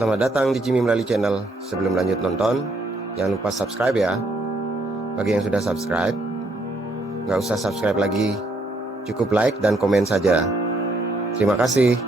Selamat datang di Jimmy Melali Channel. Sebelum lanjut nonton, jangan lupa subscribe ya. Bagi yang sudah subscribe, nggak usah subscribe lagi. Cukup like dan komen saja. Terima kasih.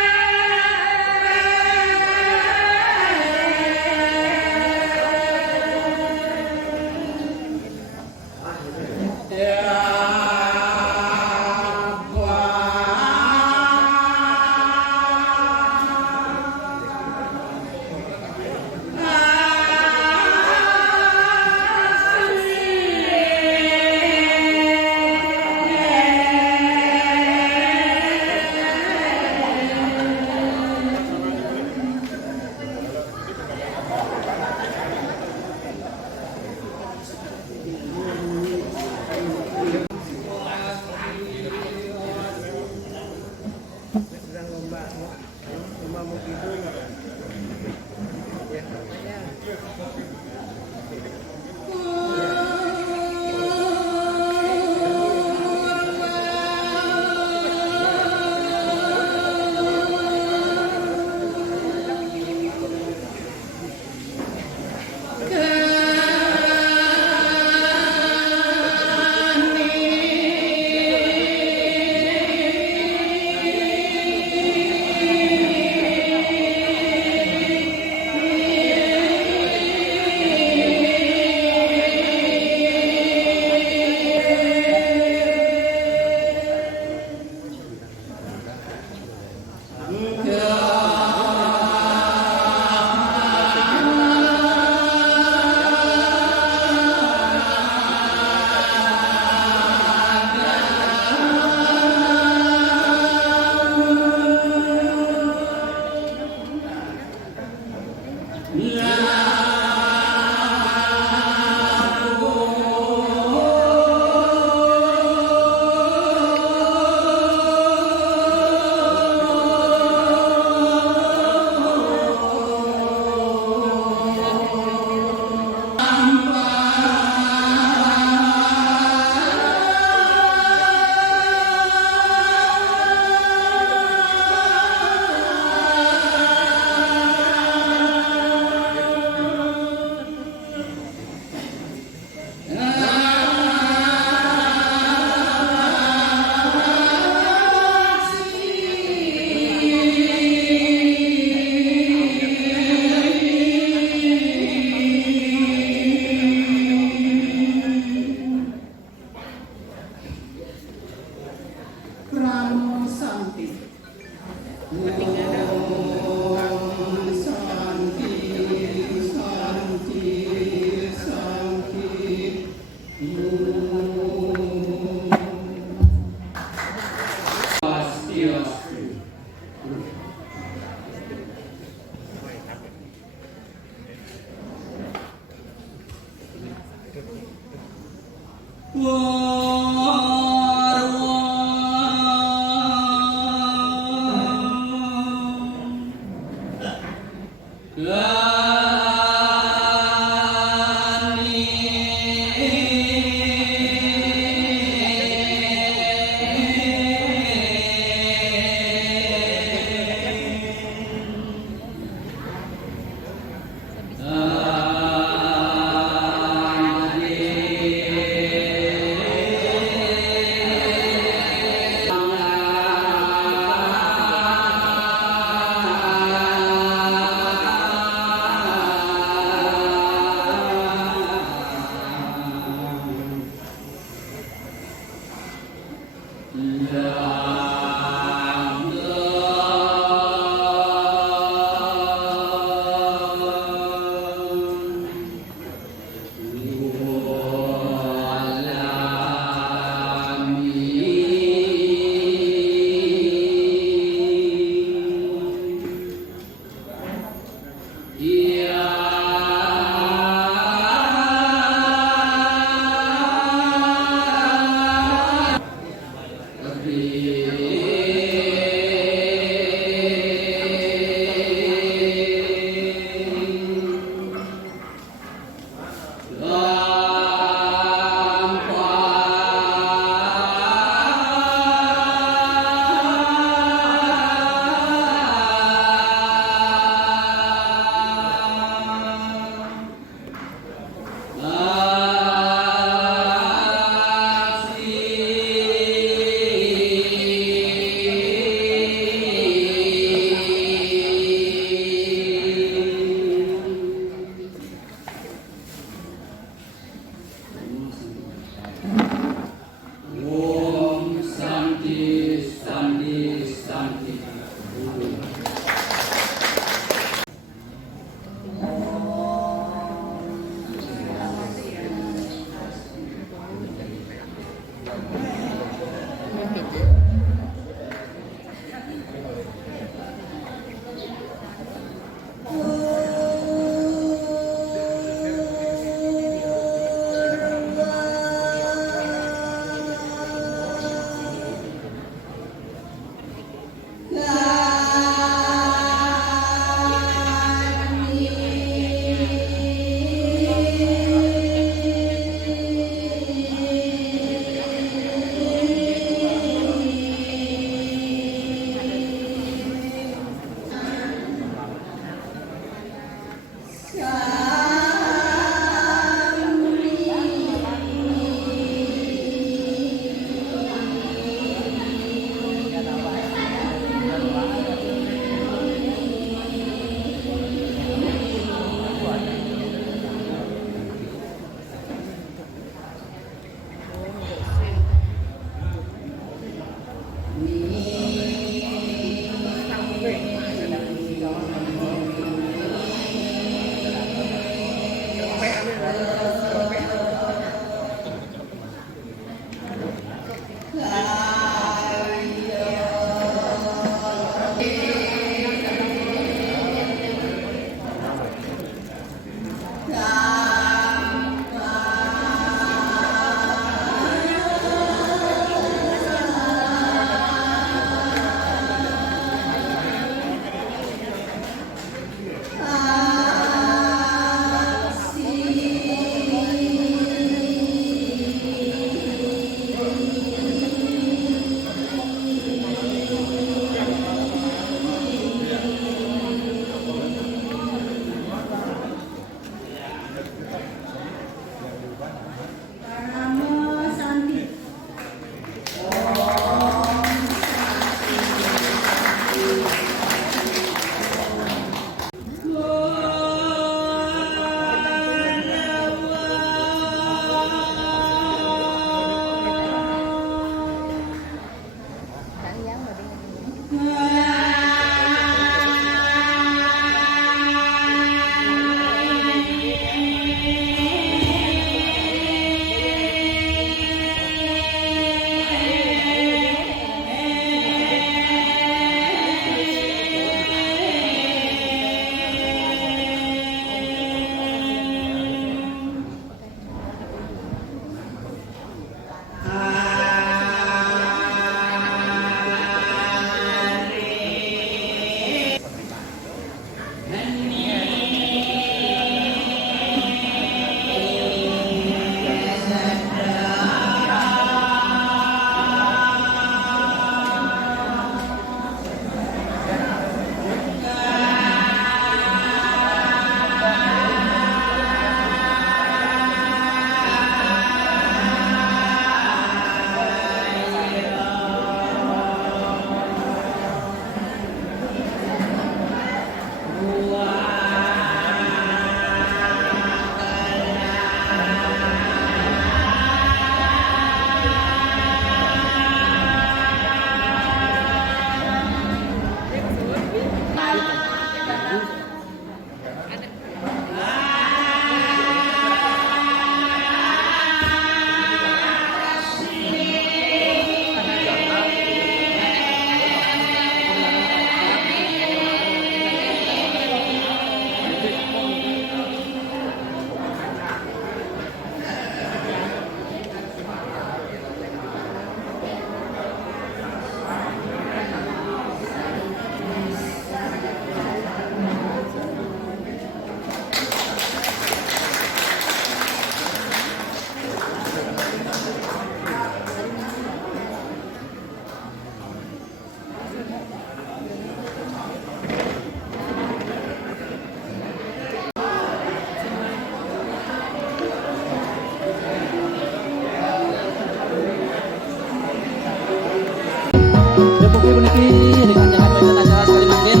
puniki dengan jangan wonten acara sekali mangkin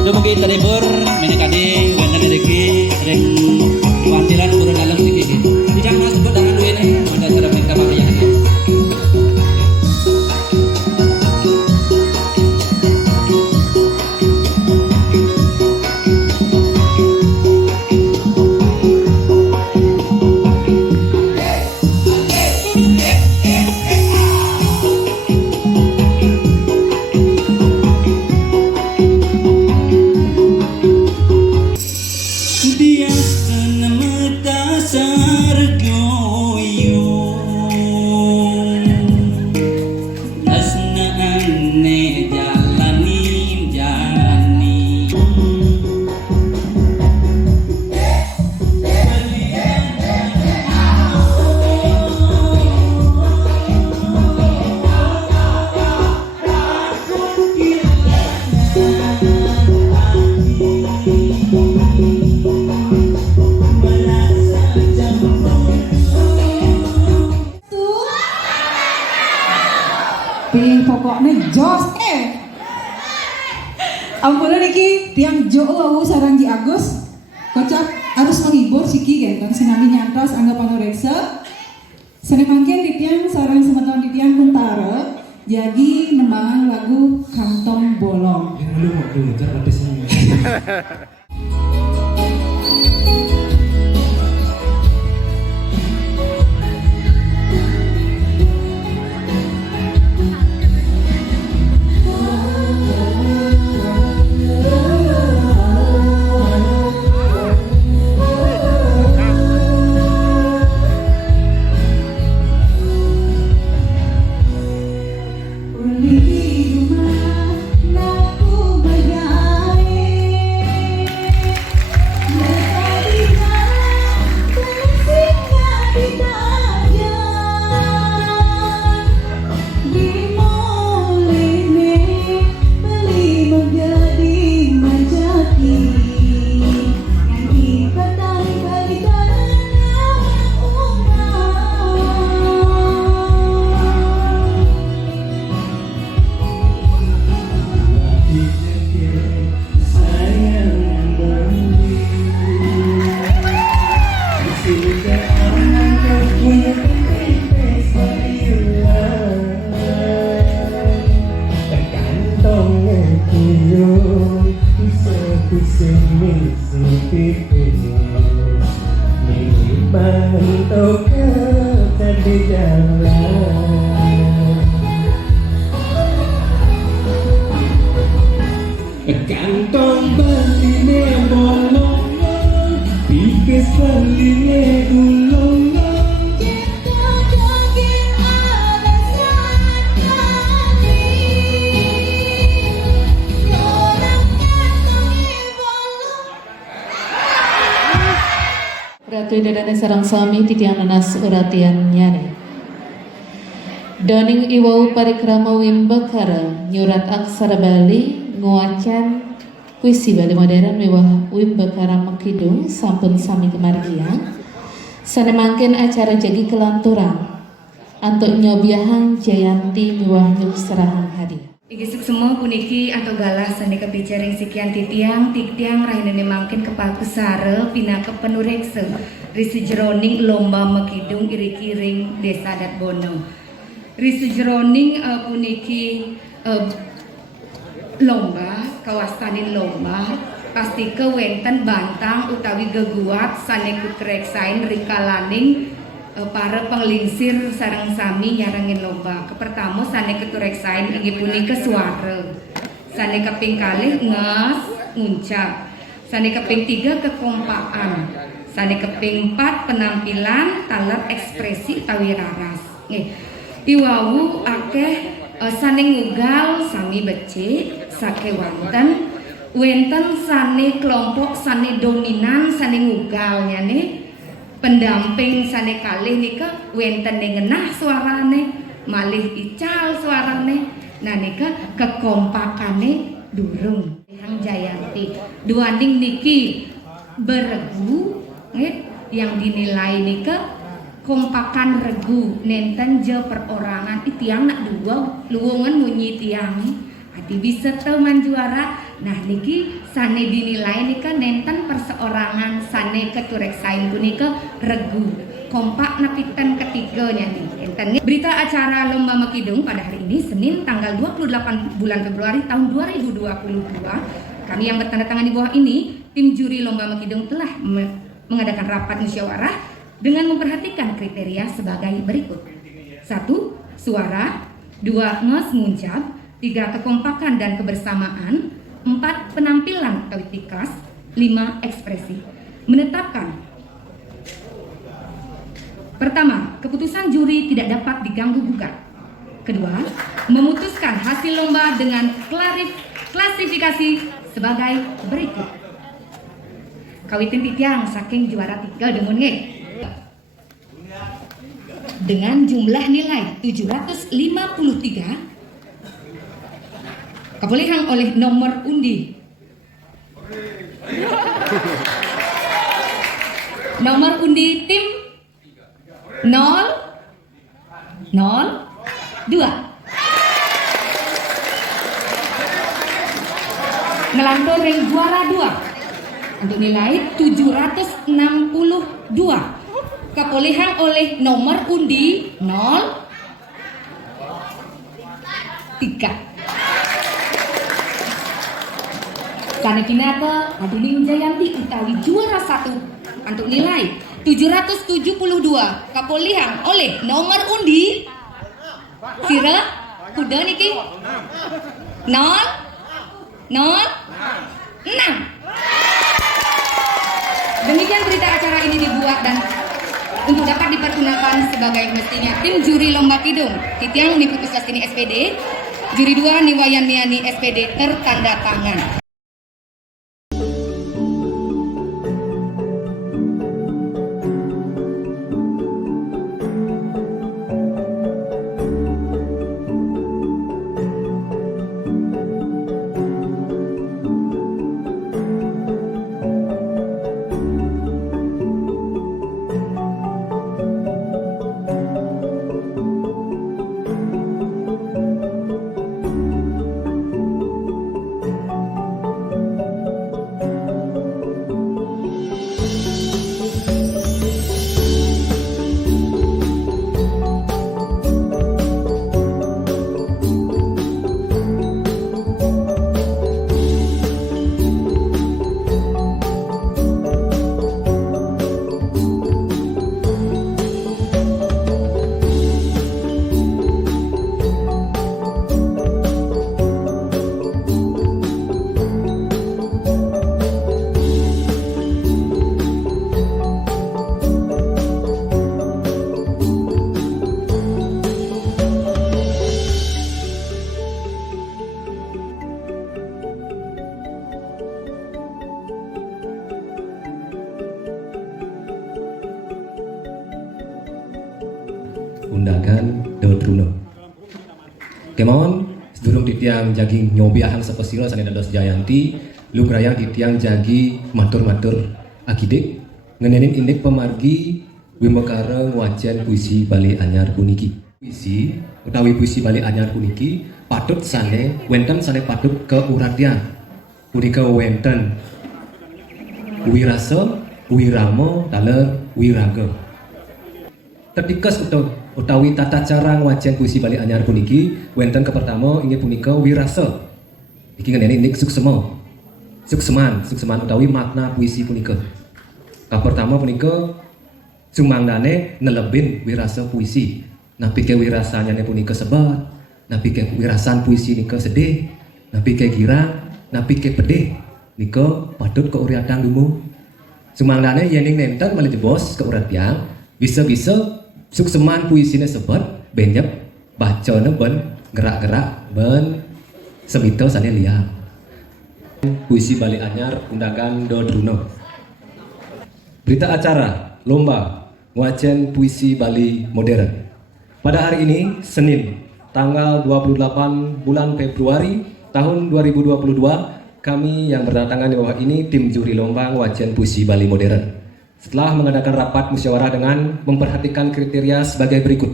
dumugi terhibur menekadi wonten rezeki ring diwatilan burun alam niki. Dijang mas kok dengan duwene ada acara minta marian. Pokoknya jos ampunan iki tiang Jo sarang Ji Agus kocak harus menghibur siki kan sinami nyantos anggap anoreksa senemangkin di tiang sarang semeton di tiang Kuntara jadi nembangan lagu Kantong Bolong. Yang lu mau dulu jangan habis ini. Kantong baline bolong, pipis baline gulung. Kita joget alasan kami, orang kantong bolong. Ratu dadane sarang sami titiang nanas uratian nyane. Daning iwau parikrama wimbakara nyurat aksara Bali nguacan puisi Bali modern mewah wimbakara Mekidung sampun sami kemargian sanemangken acara jagi kelanturan antuk nyobiahang Jayanti mewah nyuk serahan hadiah. Igisuk semua puniki atau galas sandi kebicaring sekian titiang rahinane mangkin kepaku sare pinaka penurekse risi jeroning lomba Mekidung iri-kiring desa adat Bono. Risi jeroning puniki lomba kawasanin lomba pasti kewenten bantang utawi geguat sane kutreksain rikalaning para penglingsir sarang sami nyarangin lomba. Kepertama sane ketureksain inggih punika suara. Sane kaping kalih nges nguncap. Sane kaping 3 kekompakan. Sane kaping 4 penampilan taler ekspresi utawi raras. Nggih. Iwawu akeh sane ngugal sami becik sakewanten wenten sane kelompok sane dominan sane ngugal nyane pendamping sane kalih nika wenten ngenah suarane malih ical suarane nah nika kekompakane durung Yang Jayanti duaning niki beregu yang dinilai nika kompakan regu nenten je perorangan tiang nak dua luwungan munyi tiang Hati bisa teman juara. Nah niki sane dinilai nika nenten perseorangan sane keturek saing punika regu kompak napitan ketiganya nih. Enten berita acara lomba Mekidung pada hari ini Senin tanggal 28 bulan Februari tahun 2022. Kami yang bertanda tangan di bawah ini, tim juri lomba Mekidung telah mengadakan rapat musyawarah dengan memperhatikan kriteria sebagai berikut. 1. Suara. 2. Nges-nguncap. 3. Kekompakan dan kebersamaan. 4. Penampilan atau ikhlas. 5. Ekspresi. Menetapkan. Pertama, keputusan juri tidak dapat diganggu gugat. Kedua, memutuskan hasil lomba dengan klasifikasi sebagai berikut. Kawitin titiang saking juara 3 demun nge. Dengan jumlah nilai 753 kebolehan oleh nomor undi. Nomor undi tim 002 ngelantur ring juara 2 untuk nilai 762 kebolehan oleh nomor undi 03. Sanekinata Aduning Jayanti utawi juara 1 untuk nilai 772 kapolihan oleh nomor undi Sira kuda niki 006. Demikian berita acara ini dibuat dan untuk dapat dipergunakan sebagai mestinya tim juri lomba kidung Titiang Universitas ini SPD, juri 2 Niwayan Miani SPD tertanda tangan. Undangan Dodruno. Kemon sedurung titiang jagi nyobi ahang sepesilo sanena dos Jayanti lugrayang titiang jagi matur-matur akidik ngenenin indik pemargi wimekara wajan puisi Bali Anyar puniki. Puisi utawi puisi Bali Anyar puniki patut sane wenten sane patut keuratian punika wenten wirasa wiramo daler wiraga. Terdikas utawi tata cara wajan puisi Bali Anyar puniki wenten ke pertama inggih punika wirasa. Iki ngeneni indik suksema. Sukseman utawi makna puisi punika. Ka pertama punika sumangdane nelebin wirasa puisi. Napi ke wirasanya punika sebat, napi ke wirasan puisi nika sedih, napi ke girang, napi ke pedih nika patut keuriatan dumu. Sumangdane yening nenten malih jebos keuratian bisa-bisa sukseman puisine sebat benyep bacane ben gerak-gerak ben semito sane liang. Puisi Bali Anyar undangan Dodruno. Berita acara lomba wajan puisi Bali modern. Pada hari ini Senin tanggal 28 bulan Februari tahun 2022 kami yang berdatangan di bawah ini tim juri lomba wajan puisi Bali modern. Setelah mengadakan rapat musyawarah dengan memperhatikan kriteria sebagai berikut.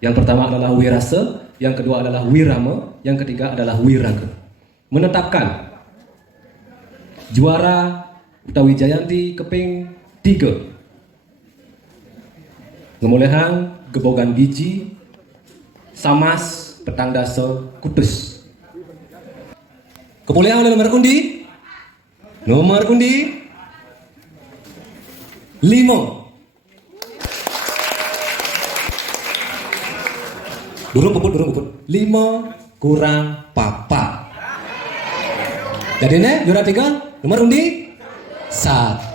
Yang pertama adalah wirasa, yang kedua adalah wirama, yang ketiga adalah wiraga. Menetapkan juara utawi Jayanti keping 3. Ngemulehan gebogan biji samas petang dasa kutus. Kepulihan oleh nomor undi 5. Durung puput. 5 kurang 4. Jadi ini juara 3 nomor undi 1.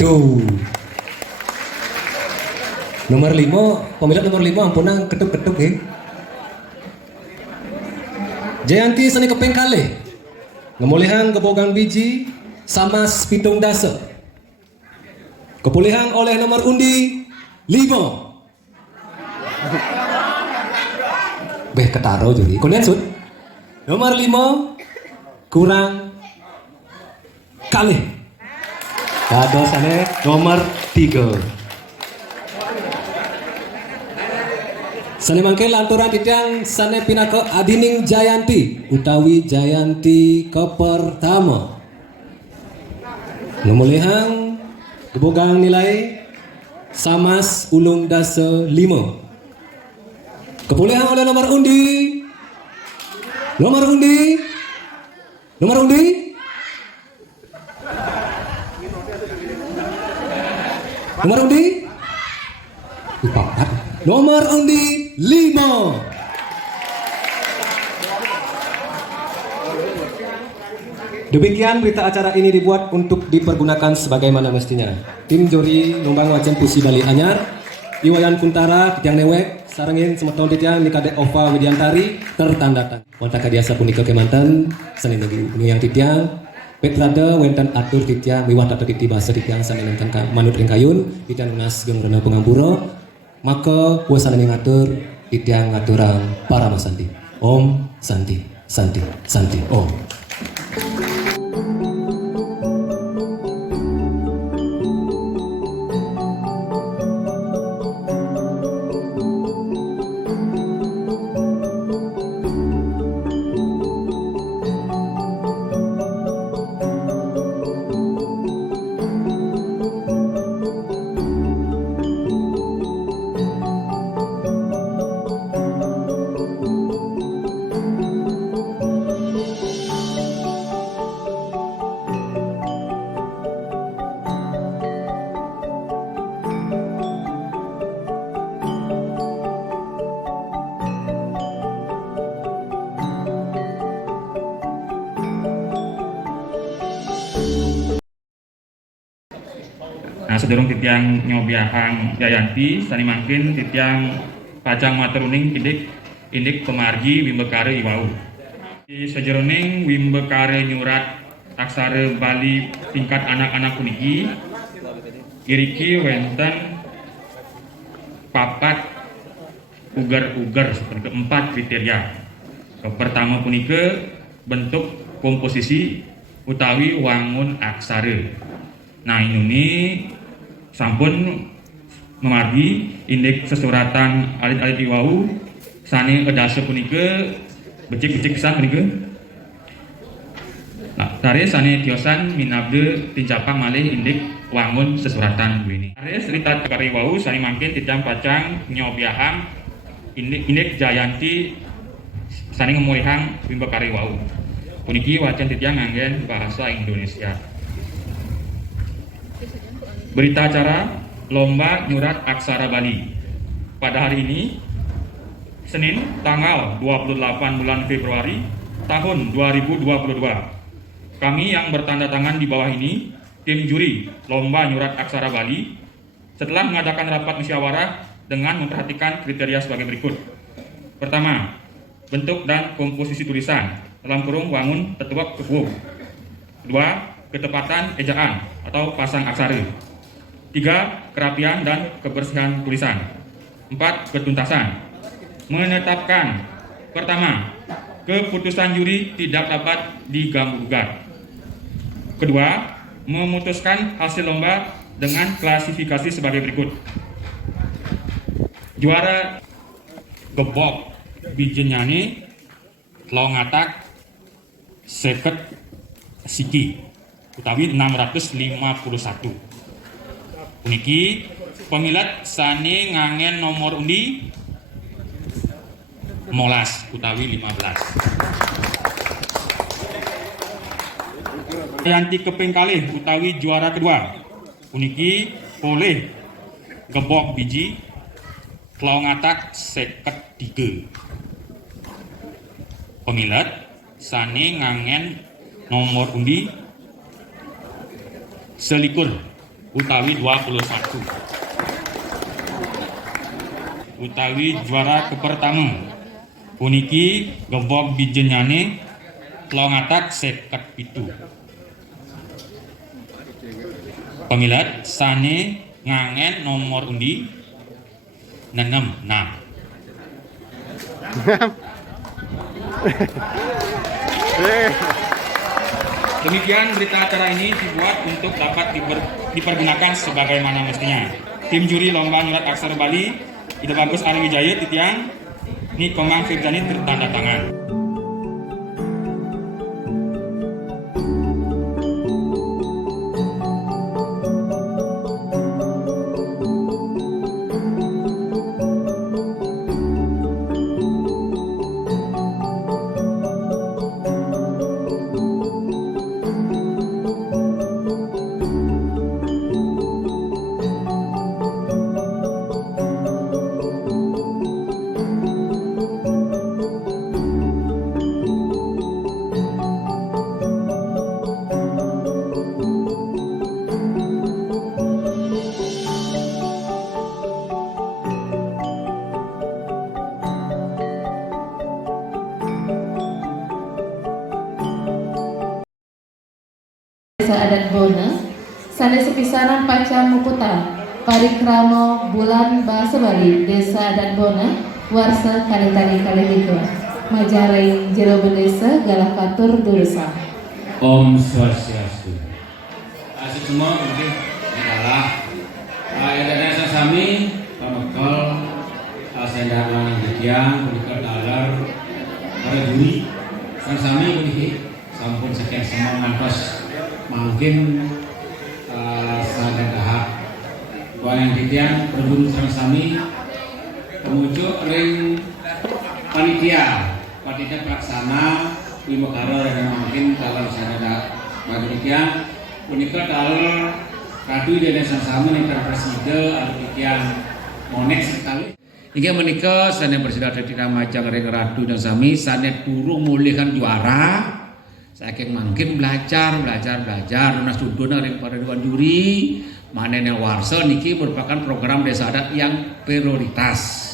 Nomor 5, pemilihan nomor 5 ampunang ketuk-ketuk ya. Jayanti seni keping kalih. Ngemulihan kebogang biji sama pitung dasa. Kepulihan oleh nomor undi 5. Beh ketaro jadi. Kalian sud. Nomor 5 kurang kalih. Kadosane nomor 3. Sane mangke lanturan titiang sane pinaka adining Jayanti utawi Jayanti kepertama. Nomulihang kebogang nilai samas ulung dasa 5. Kepulihan oleh nomor undi 4. Nomor undi 5. Demikian berita acara ini dibuat untuk dipergunakan sebagaimana mestinya. Tim juri Lombang Wajan Pusi Bali Anyar, Iwayan Kuntara, Tiang Newek, sarengin semeton titiang Nikade Ova Widiantari tertanda tangan. Wonten kadiasa punika kemanten saning yang titiang Petrada wenten atur titiang miwah tata titi basa titiang saning wonten manut ing kayun titiang unas jeung rena pengampura maka kuasana ngatur titiang ngaturang para masanti. Om Santi Santi Santi Om. Nah, sedurung titiang nyobiahang Jayanti, sani mangkin titiang pajang materuning indik pemargi Wimbekare Iwau. Di sejeroning Wimbekare nyurat aksara Bali tingkat anak-anak puniki, iriki wenten papat ugar seperti 4 kriteria. Pertama punika bentuk komposisi utawi wangun aksara. Nah ini sampun memargi indeks sesuratan alit-alit iwau sane edase punika becik-becik pisan punika. Nah, tare sane tiosan minabde tincapang malih indeks wangun sesuratan ini. Tare cerita kari iwau sane mangkin titiang pacang nyobiahang indeks Jayanti sane ngemulihang Wimbekare iwau. Puniki wacan titiang nganggen bahasa Indonesia. Berita acara Lomba Nyurat Aksara Bali. Pada hari ini, Senin tanggal 28 bulan Februari tahun 2022. Kami yang bertanda tangan di bawah ini, tim juri Lomba Nyurat Aksara Bali, setelah mengadakan rapat musyawarah dengan memperhatikan kriteria sebagai berikut. Pertama, bentuk dan komposisi tulisan dalam kurung wangun tetuak kepuh. Kedua, ketepatan ejaan atau pasang aksara. 3. Kerapian dan kebersihan tulisan. 4. Ketuntasan. Menetapkan. Pertama, keputusan juri tidak dapat diganggu-gugat. Kedua, memutuskan hasil lomba dengan klasifikasi sebagai berikut. Juara gebok biji nyani Tlaungatak seket siki utawi 651. Puniki pemilat sane ngangen nomor undi 15 utawi 15. Yanti keping kalih utawi juara kedua. Puniki boleh gebok biji Tlaungatak seket 3. Pemilat sane ngangen nomor undi selikur utawi 21. Utawi juara kepertama puniki gebok bijenyane Tlaungatak seket 7. Pemilat sane ngangen nomor undi 66. Demikian berita acara ini dibuat untuk dapat dipergunakan sebagaimana mestinya. Tim juri lomba nyurat aksara Bali, Ida Bagus Ari Wijaya Titiang, Ni Komang Firjani tertanda tangan. Desa adat Bona, sane sepisanan pacar mukutan, parikramo bulan bahasa Bali, Desa adat Bona, warsa kali-kali diko, majarai jero desa galah katur dulusa. Om Swastiastu. Asik semua mungkin adalah desa sami pamekal sendangan dikiang menikah dalar para juri sami menikah sampun sekian semua mantos mungkin sangat dahak yang dikiang berburu sami kemudian ring panitia pelaksana Wimekara dan mungkin kalau sangat bagi dikiang menikah dalar kadu dan sami yang presiden atau dikiang monek sekali. Iki menikah sana bersida tidak macam ring ratu dan sami sana turun mulihkan juara. Saking mungkin belajar lunas tuduna ring para dewan juri manene warsa niki merupakan program desa adat yang prioritas.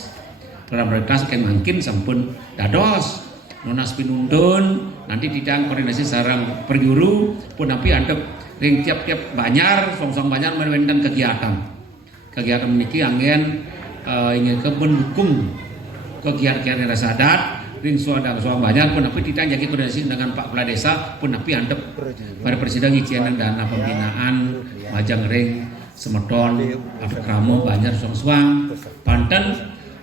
Program prioritas saking mungkin sampun dados lunas pinuntun nanti tidak koordinasi sarang perjuru pun napi antep ring tiap-tiap banyar song-song banyar menwenten kegiatan niki angin ingin mendukung kegiatan desa adat ring suadang banyak pun tapi tidak jadi koordinasi dengan Pak Kepala Desa pun tapi antep pada presiden ngician dana pembinaan majang ring Semeton Afikramo Banjar Suang Banten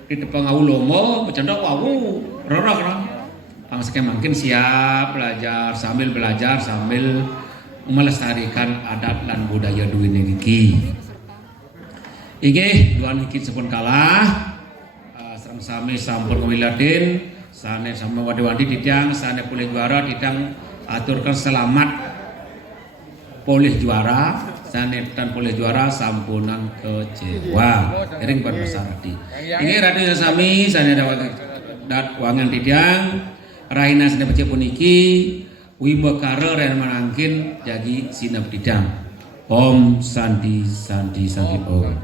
di depan Awulomo bercanda wawu rorok pangsekem makin siap belajar sambil melestarikan adat dan budaya dunia niki. Iki duan niki sepun kalah serang sami sampun kewilatin sane sama wadi-wadi didang sane boleh juara didang aturkan selamat boleh juara sane dan boleh juara sampunan kecewa ring bersarati ini ratu sami sane dat wangan didang rahina sane pece puniki Wimekara ren manangkin jadi sinap didang Om Sandi Om.